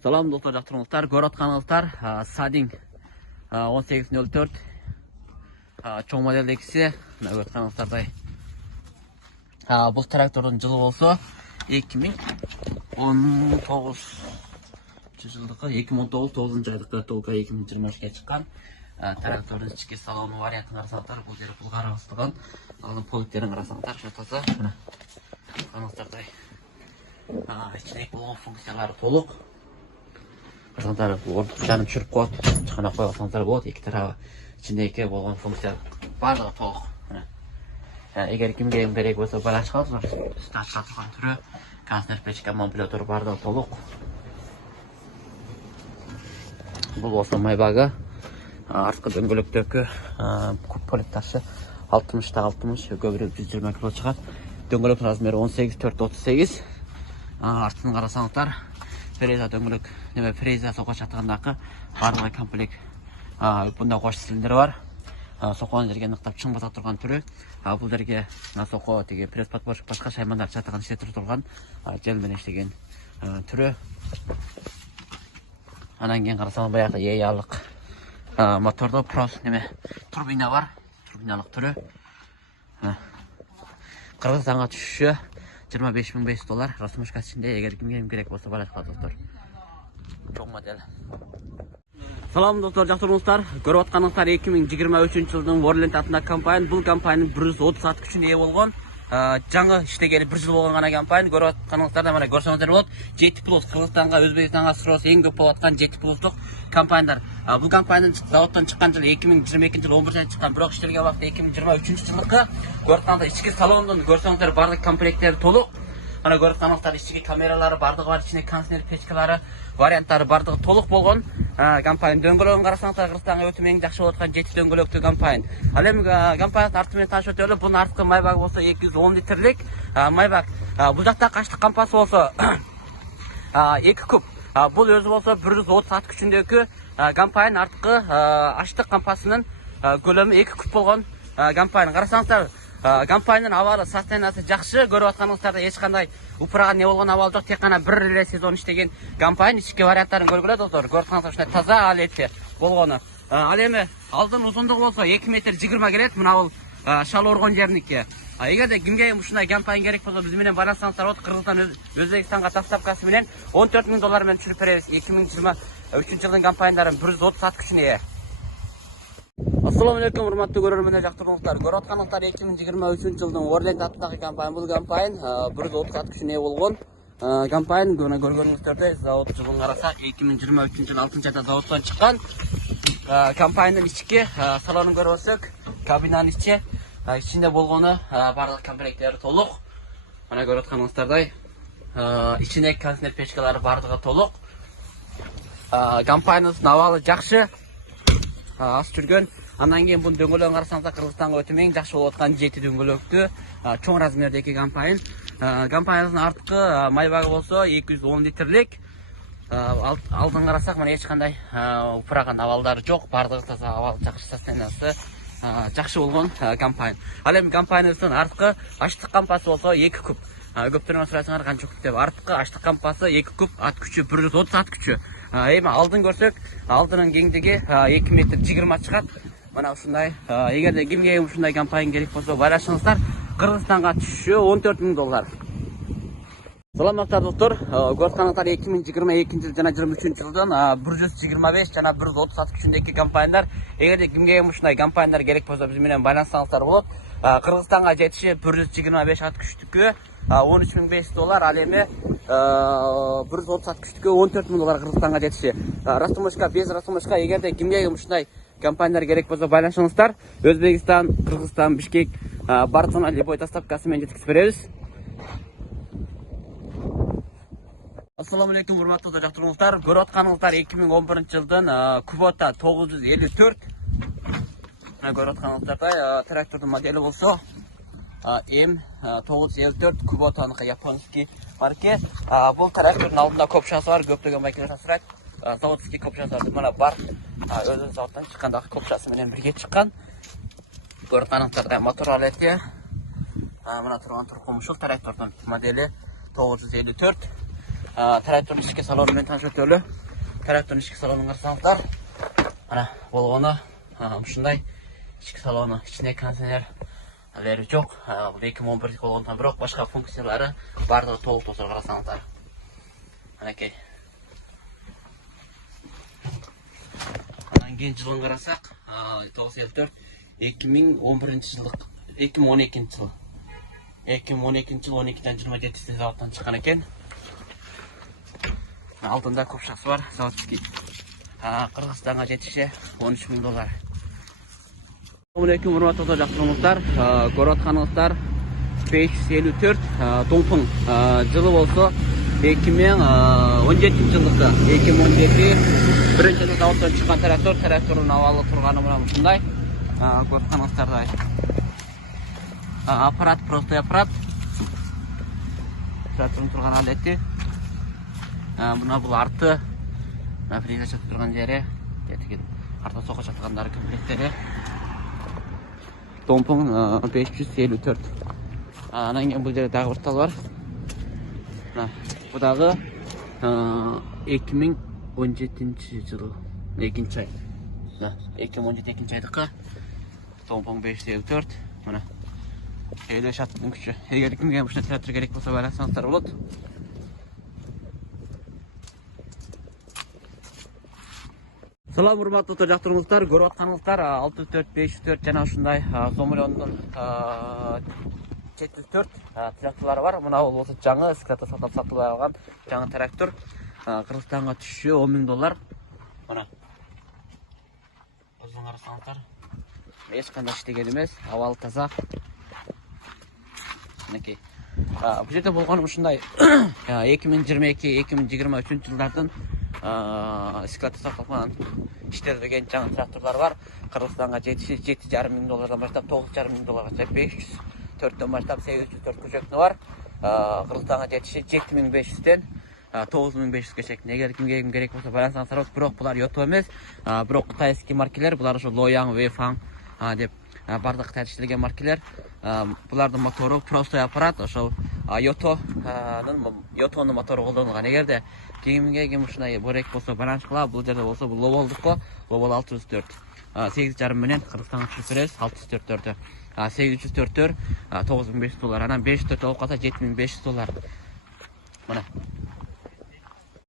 Салам достар, жақтырыңыздар. Көріп отқаныңыздар Садин 1804 чоң модельдегісі. Көріп отқаныңыздардай. Бұл трактордың жылы болса 2019 жылдықы 2019 айдыққа толқа 2023-ге шыққан трактордың ішкі салоны вариантын қарасаңыздар. Бұл жері бұл қарағыстыған алдын поликтерін қарасаңыздар. Жатасы қанықтардай ішіндегі болған функциялары толық. Қарасаңыздар жанып жүріп қойып шыққана қойғансаңыздар болады. Екі тарапы ішіндегі болған функция барлығы толық. Егер кімге керек болса бара шығады, үсті ашыла тұрған түрі кондиционер печка манипулятор барлығы толық. Бұл болса майбағы артқы дөңгелектегі поликташы 60-60 көбірек 120 кило шығады. Дөңгелек размері 18-4-38. Артын қарасаңыздар фреза дөңгелек фреза соқа шатығындағы барлығы комплект. Бұнда қош цилиндері бар. Соқуан жерге нықтап шыңбата тұрған түрі. Бұл жерге соқу пресс подпоршық басқа шаймандар шатыған іште тұрған желмен ештеген түрі. Анан кейін қарасаңыз баяғы еялық моторды турбина бар. Турбиналық түрі. Қырғызстанға түші $25,500 расмышка ішінде. Егер кімге керек болса бара шығады достар. Чоң модель. Салам достар, жақтырыңыздар. Көріп отқаныңыздар 2023 жылдың Worldland атындағы компания. Бұл компанияның 130 ат күшіне ие болған. Жаңы іштегелі 1 жыл болған ғана компания. Көріп отқаныңыздарда мына көрсеңіздер болады. Жеті плюс Қырғызстанға, Өзбекстанға сұранысы ең көп болатқан жеті плюстық компаниялар. Бұл компанияның зауыттан шыққан жылы 2022 жылы 11 айда шыққан, бірақ іштелген уақытта 2023 жылғы. Көріп отқаныңыздар ішкі салонның көрсеңіздер барлық комплекттері толық. Ана көріп отқаныңыздар ішкі камералары барлығы бар, ішінде кондиционер печкалары варианттары барлығы толық болған. Компания дөңгелегін қарасаңыздар Қырғызстанға өте ең жақсы болатқан жеті дөңгелекті компания. Ал енді компанияның артымен таныс өтелі. Бұның артқы майбағы болса 210 литрлік майбақ. Бұл жақта қаштық қампасы болса 2 куб. Бұл өзі болса 130 ат күшіндегі компанияның артқы аштық қампасының көлемі 2 куб болған компания. Қарасаңыздар компанияның авары состояниясы жақсы. Көріп отқаныңыздарда ешқандай ұпыраған не болған авал жоқ. Тек қана бір сезон іштеген компания. Ішкі варианттарын көргілі достар. Көріп отқаныңыздар таза алетте болғаны. Ал енді алдын ұзындығы болса 2 метр 20 келеді. Мына ол шал орған жерінікі. Егерде кімге мұшындай компания керек болса бізменен барасаңыздар от Қырғызстан Өзбекстанға доставкасымен $14,000 түсіріп береміз. 2023 жылдың компанияларын 130 ат күшіне. Ассаламалейкум, урматтуу көрөрмөндөр, жактырыңыздар. Көрүп атканыңыздар 2023 жылдың Worldland атындагы компания. Бул компания 130 ат күчүнө ээ болгон компания. Мына көргөнүңүздөрдөй завод жылын карасак 2023 жыл 6 айда заводдон чыккан. Компаниянын ички салонун көрсөк, кабинанын ичинде болгону барлык комплекттери толук. Мына көрүп атканыңыздардай ичиндеги кондиционер печкалары барлыгы толук. Компаниянын абалы жакшы. Ас жүргөн. Андан кейін бұл дөңгөлөгүн карасаңыздар Кыргызстанга өтө эң жакшы болуп аткан жети дөңгөлөктүү чоң размердеги компания. Компаниянын артқы майбагы болсо 210 литрлик. Алдын карасак мына эч кандай упураган абалдары жок. Бардыгы таза абал жакшы состояниясы жакшы болгон компания. Ал эми компаниянын артқы аштык кампасы болсо 2 куб. Көптөрүн сурайсыңар канча куб деп. Артқы аштык кампасы 2 куб, ат күчү 130 ат күчү. Эми алдын көрсөк, алдынын кеңдиги 2 метр 20 чыгат. Мына ушундай. Эгерде кимге ушундай компания керек болсо барашыңыздар. Кыргызстанга түшүшү $14,000. Саламаттар достор. Көрүп атканыңыздар 2022 жыл жана 2023 жылдан 125 жана 130 ат күчүндөгү компаниялар. Эгерде кимге ушундай компаниялар керек болсо биз менен байланышсаңыздар болот. Кыргызстанга жетиши 125 ат күчтүккө $13,500, ал эми 130 ат күчтүккө $14,000 Кыргызстанга жетиши. Растамашка, без растамашка, эгерде кимге ушундай компаниялар керек болсо байланышыңыздар. Өзбекстан, Кыргызстан, Бишкек бардығына любой доставкасымен жеткизип беребиз. Ассаламалейкум, урматтуу жактырыңыздар. Көрүп атканыңыздар 2011 жылдын Kubota 954. Мына көрүп атканыңыздардай трактордун модели болсо M954 Kubota'ныкы японский марке. Бул трактордун алдында копшасы бар, көптөгөн байкалар сурайт. Заводский копшасы мына бар. Өзүнүн заводдон чыккандагы копшасы менен бирге чыккан. Көрүп атканыңыздардай мотор алети. Мына турган туркумушук трактордун модели 954. трактордун ички салону менен таанышып өтөлү. Трактордун ички салонун карасаңыздар, мына болгону ушундай ички салону, ичинде кондиционер алери жок. Бул 2011 болгондуктан бирок башка функциялары бардыгы толук достор, карасаңыздар. Анакей. Андан кийин жылын карасак, 954 2011 жылдык, 2012 жыл. 2012 жыл 12-ден 27 заводтан чыккан экен. Алдында копшасы бар, заводский. Кыргызстанга жетиши $13,000. Assalamualaikum урматтуу жактырыңыздар. Көрүп атканыңыздар 554 Домпун жылы болсо 2017 жылдыкта. 2017 биринчи жылы заводтон чыккан трактордун абалы турганы мына ушундай. Көрүп атканыңыздардай. Аппарат, простой аппарат. Трактордун турган алети. Мына бул арты. Мына фреза чатып турган жери. Кеткен арта сокко чаткандары комплекттери. Домпун 554. Анан кийин бул жерде дагы бир тал бар. Мына бул дагы 2017 жылы 2 ай. Мына 2017 2 айдыкка Домпун 554. Мына эле шаттын күчү. Эгер кимге ушундай трактор керек болсо байлансаңыздар болот. Салам урматтуу жактырыңыздар, көрүп атканыңыздар 64504 жана ушундай Зомулондун 704 тракторлары бар. Мына бул болсо жаңы склада сатылып алган жаңы трактор. Кыргызстанга түшүшү $10,000. Мына өзүң карасаңыздар, эч кандай иштеген эмес, абалы таза. Мынакей. Бул жерде болгону ушундай 2022-2023 жылдардын склада сатылган иштелген жаңы тракторлар бар. Кыргызстанга жетиши $7,500 баштап $9,500 504дөн баштап 804 жүктүү бар. Кыргызстанга жетиши $7,500ден $9,500га чейин. Эгер кимге керек болсо байлансаңыздар, бирок булар Yotto эмес, бирок кытайский маркелер. Булар ошо Loyang, Weifang деп бардык Кытайда иштелген маркелер. Булардын мотору простой аппарат, ошол Yotto'нун мотору колдонулган. Эгерде кимге ушундай керек болсо байланыш кыла. Бул жерде болсо бул Lowell'дуку, Lowell 604. 8,5 менен Кыргызстанга түшүрүп беребиз. 604. 804 $9,500. Анан 504 болуп калса $7,500. Мына.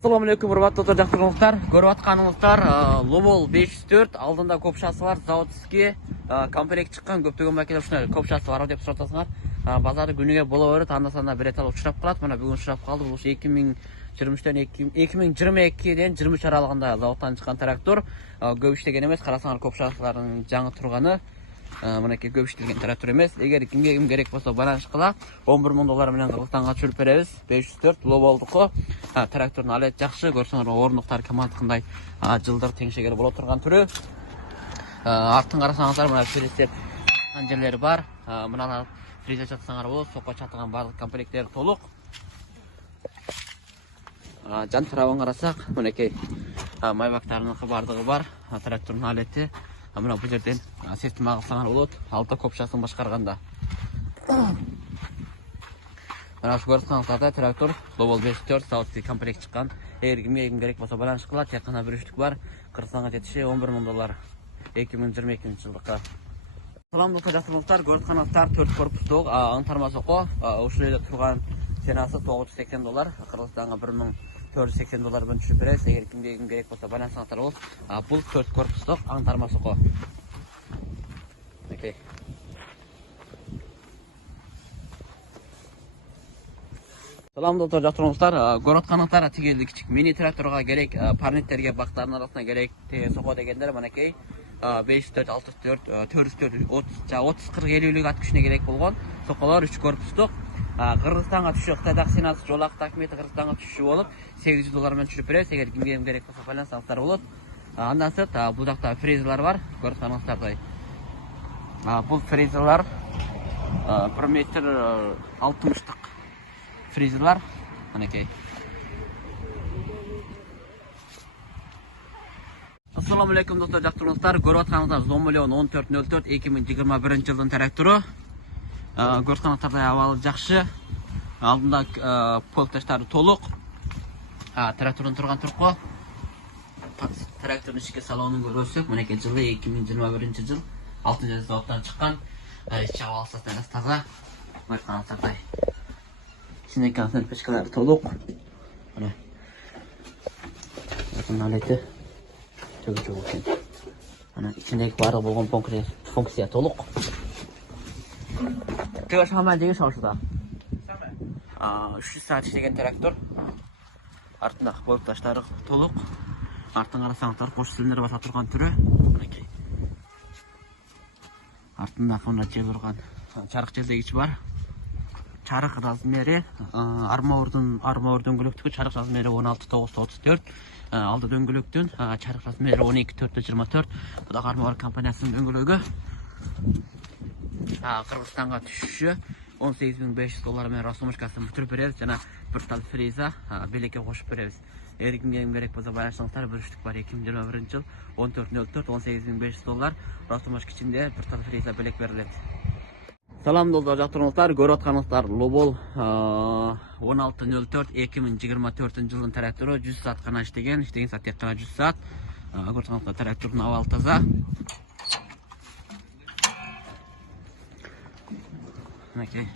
Assalamu alaikum урматтуу жактырыңыздар. Көрүп атканыңыздар Lowell 504 алдында копшасы бар, заводский комплект чыккан. Көптөгөн макеле ушундай копшасы бар деп сурасаңар, базары күнүгө боло берет, анда-санда бир этал учурап калат. Мына бүгүн учурап калды. Бул 2022-ден 23 аралыгында заводтан чыккан трактор. Көп иштеген эмес, карасаңар копшаларынын жаңы турганы. Мынакей көп иштелген трактор эмес. Эгер кимге керек болсо байланыш кыла. $11,000 менен Кыргызстанга түшүрүп беребиз. 504 Lowell'дуку. Трактордун алети жакшы, көрсөңөр орнуктар командыкындай жылдыр теңшегер боло турган түрү. Артын карасаңыздар, мына фреза жерлери бар. Мына фреза чатсаңар болот, сокко чатылган бардык комплекттери толук. Жан тарабын карасак, мынакей майбактарынын бардыгы бар. Трактордун алети. Мына бул жерден сертима кылсаңар болот, алты копшасын башкарганда. Мына ушу көрсөңүздөр, трактор Lowell 504 заводский комплект чыккан. Эгер кимге керек болсо байланыш кыла, тек гана бир үчтүк бар. Кыргызстанга жетиши $11,000 2022 жылдыкка. Салам жактырыңыздар, көрүп атканыңыздар 4 корпустук аңтарма сокко, ушул жерде турган ценасы $980. Кыргызстанга $1,480 менен түшүрүп беребиз. Эгер кимге керек болсо байлансаңыздар болот. Бул 4 корпустук аңтарма сокко. Окей. Салам жактырыңыздар, көрүп атканыңыздар тигелди кичик мини тракторго керек, парниттерге, бактардын арасына керек сокко дегендер мынакей 504, 604, 404, 30, 40, 50 ат күчүнө керек болгон сокколор 3 корпустук. Кыргызстанга түшүшү, Кытайдагы сенасы жолак такмети Кыргызстанга түшүшү болуп $800 менен түшүрүп беребиз. Эгер кимге керек болсо байлансаңыздар болот. Андан сырт бул жакта фрезалар бар, көрүп атканыңыздардай. Бул фрезалар 1 метр 60-тык фрезалар. Мынакей. Assalamu alaikum достор жактырыңыздар. Көрүп атканыңыздар Zomulon 1404 2021 жылдын трактору. Көрүп атканыңыздардай абалы жакшы. Алдында полташтары толук. трактордун турган турку. Трактордун ички салонун көрсөк, мынакей жылы 2021 жыл 6 заводтан чыккан. Ичи абалысы таза. Байкаңыздардай. İçindeki kanser peşkaları толук. Мына. Bakın aleti. Çok eкен. Мына içindeki барлық болгон функция толук. Төгөш хаман деген шаушуда. 300 saat иштеген трактор. Артындагы болукташтары толук. Артын карасаңыздар кош силиндер баса турган түрү. Мынакей. Артында мына жел турган чарык желдегич бар. Çarık razmeri armor döngülüktü. Çarık razmeri 16.934. Aldı döngülüktün. Çarık razmeri 12.424. Bu da armor kampaniyasının döngülüğü. Kırgızistan'a düşüşü 18.500 dolar men rasomuşkasını bitirip bereriz. Jana bir tal freza beleke koşup bereriz. Eğer kimge gerek bolsa baylaşsаңыздар bir üçlük var 2021 yıl 14.04 18.500 dolar rasomuşk içinde bir tal freza belek beriledi. Salam dostlar, жактырыңыздар. Көрүп атканыңыздар Lobol 16.04 2024 жылдын трактору 100 саат гана иштеген саат тек гана 100 саат. Көрүп атканыңыздар трактордун абалы таза. Мынакей.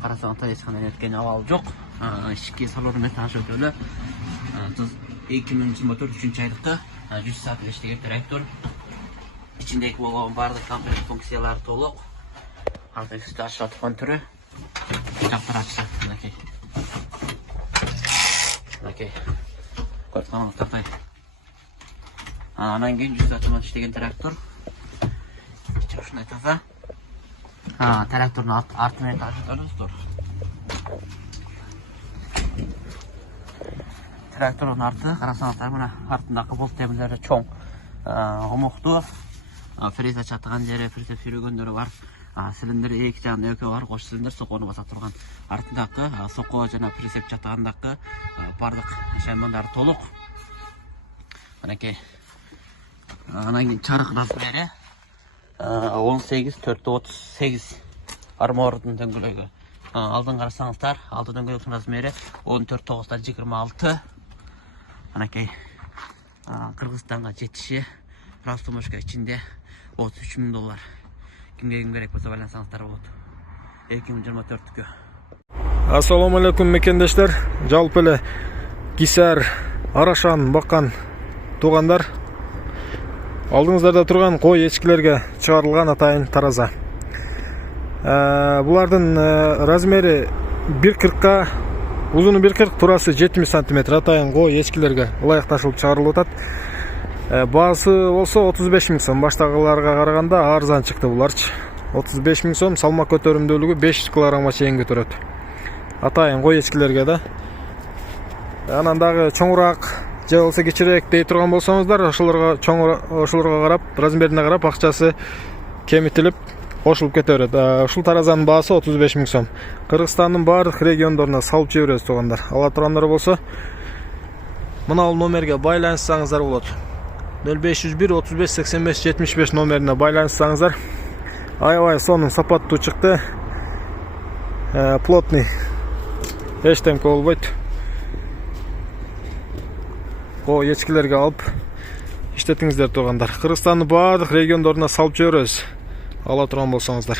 Карасаңыздар эч кандай неткен абалы жок. Ички салону менен таанышып өтөлү. 2024 3 айлыкта 100 саат иштеген трактор. İçindeki болгон баардык компания функциялары толук. Artık üstü aşağı tutan türü yaptır açtı. Nakey. Korkmamız tahtay. Anan gün 100 atımı işlegen traktör. İçi şunday taza. Traktörün artına taşıtlarınız dur. Traktörün artı. Karasanızlar buna artındaki bolt demirleri çoğun. Omuktu. Freza çatıgan jeri, freza sürügöndörü var. Silindir iki жагында экөө бар, кош силиндер сокону баса турган. Артындагы соко жана прицеп чатагандагы бардык шаймандары толук. Мынакей. Анан кийин чарык размери 18.438 армордун дөңгөлөгү. Алдын карасаңыздар, алды дөңгөлөктүн размери 14.926. Мынакей. Кыргызстанга жетиши Ростомошка ичинде 33.000 доллар. Kimge gerek bolsa байлансаңыздар болот. 2024-кө. Assalomu alaykum mekendeshler. Жалпы эле Кисар, Арашан баккан туугандар. Алдыңыздарда турган кой эчкилерге чыгарылган атайын тараза. Булардын размери 1.40ка, узуну 1.40, турасы 70 см атайын кой эчкилерге ылайыкташылып чыгарылып атат. Баасы болсо 35.000 сом. Баштагыларга караганда арзан чыкты буларчы. 35.000 сом, салмак көтөрүмдүүлүгү 500 кг чейин көтөрөт. Атайын кой эчкилерге да. Анан дагы чоңураак же болсо кичирээк дей турган болсоңуздар, ошолорго карап, размерине карап акчасы кемитилип, кошулуп кете берет. Ушул таразанын баасы 35.000 сом. Кыргызстандын баардык региондоруна салып жиберебиз туугандар. Ала турандар болсо мына номерге байланышсаңыздар болот. 0501 35 85 75 номерине байланышсаңыздар. Аябай сонун сапаттуу чыкты. Плотный. Эчтемке болбойт. Эчкилерге алып иштетиңиздер туугандар. Кыргызстандын баардык региондоруна салып жиберебиз. Ала турган болсоңуздар.